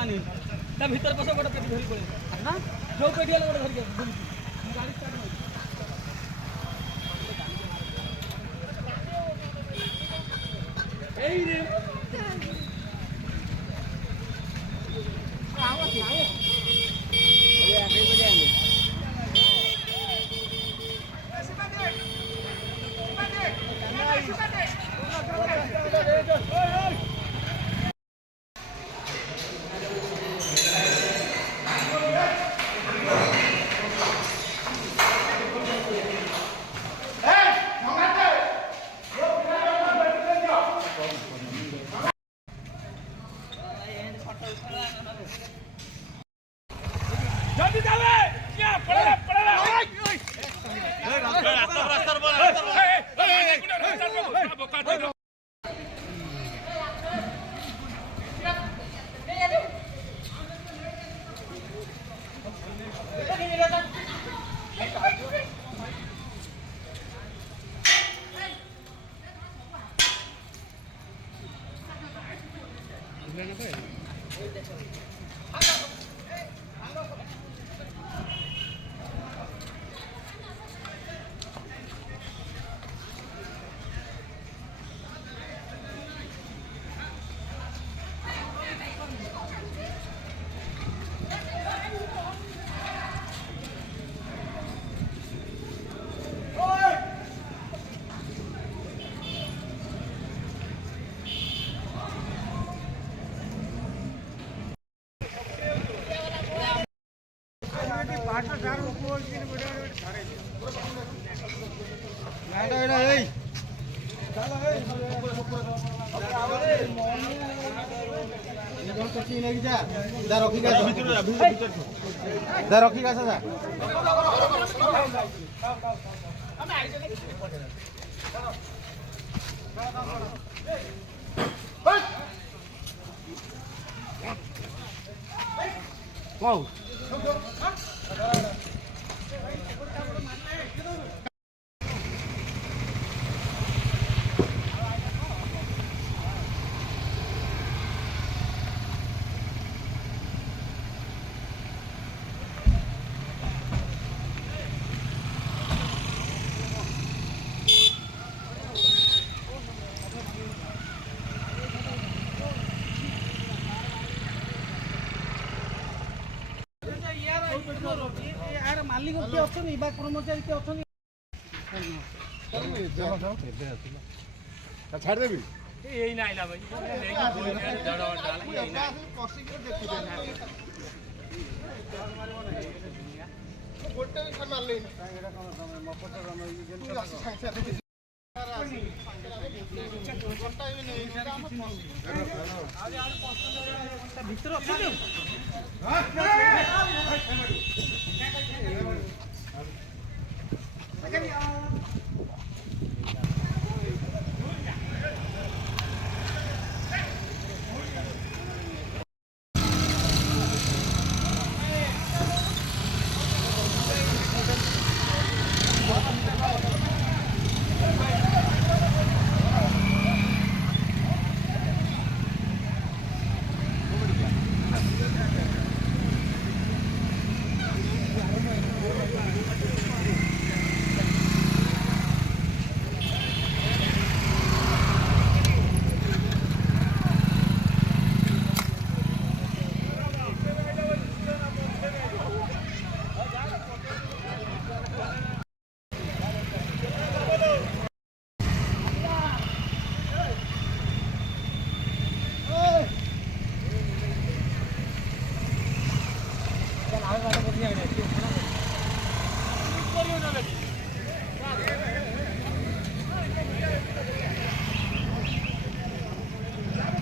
मानी ता भीतर पसो गोटे पेटी धरी पड़े ना जो पेटी वाला गोटे धरी बुलुची गाड़ी स्टार्ट हो एई रे आओ आओ ये आगे बढ़े आगे जल्दी जावे क्या पड़े पड़े wow यार मालिक के ऑप्शन विभाग कर्मचारी के ऑप्शन छाड़ देबी यही ना आइला भाई गोटे भी मार ले भीतर अच्छा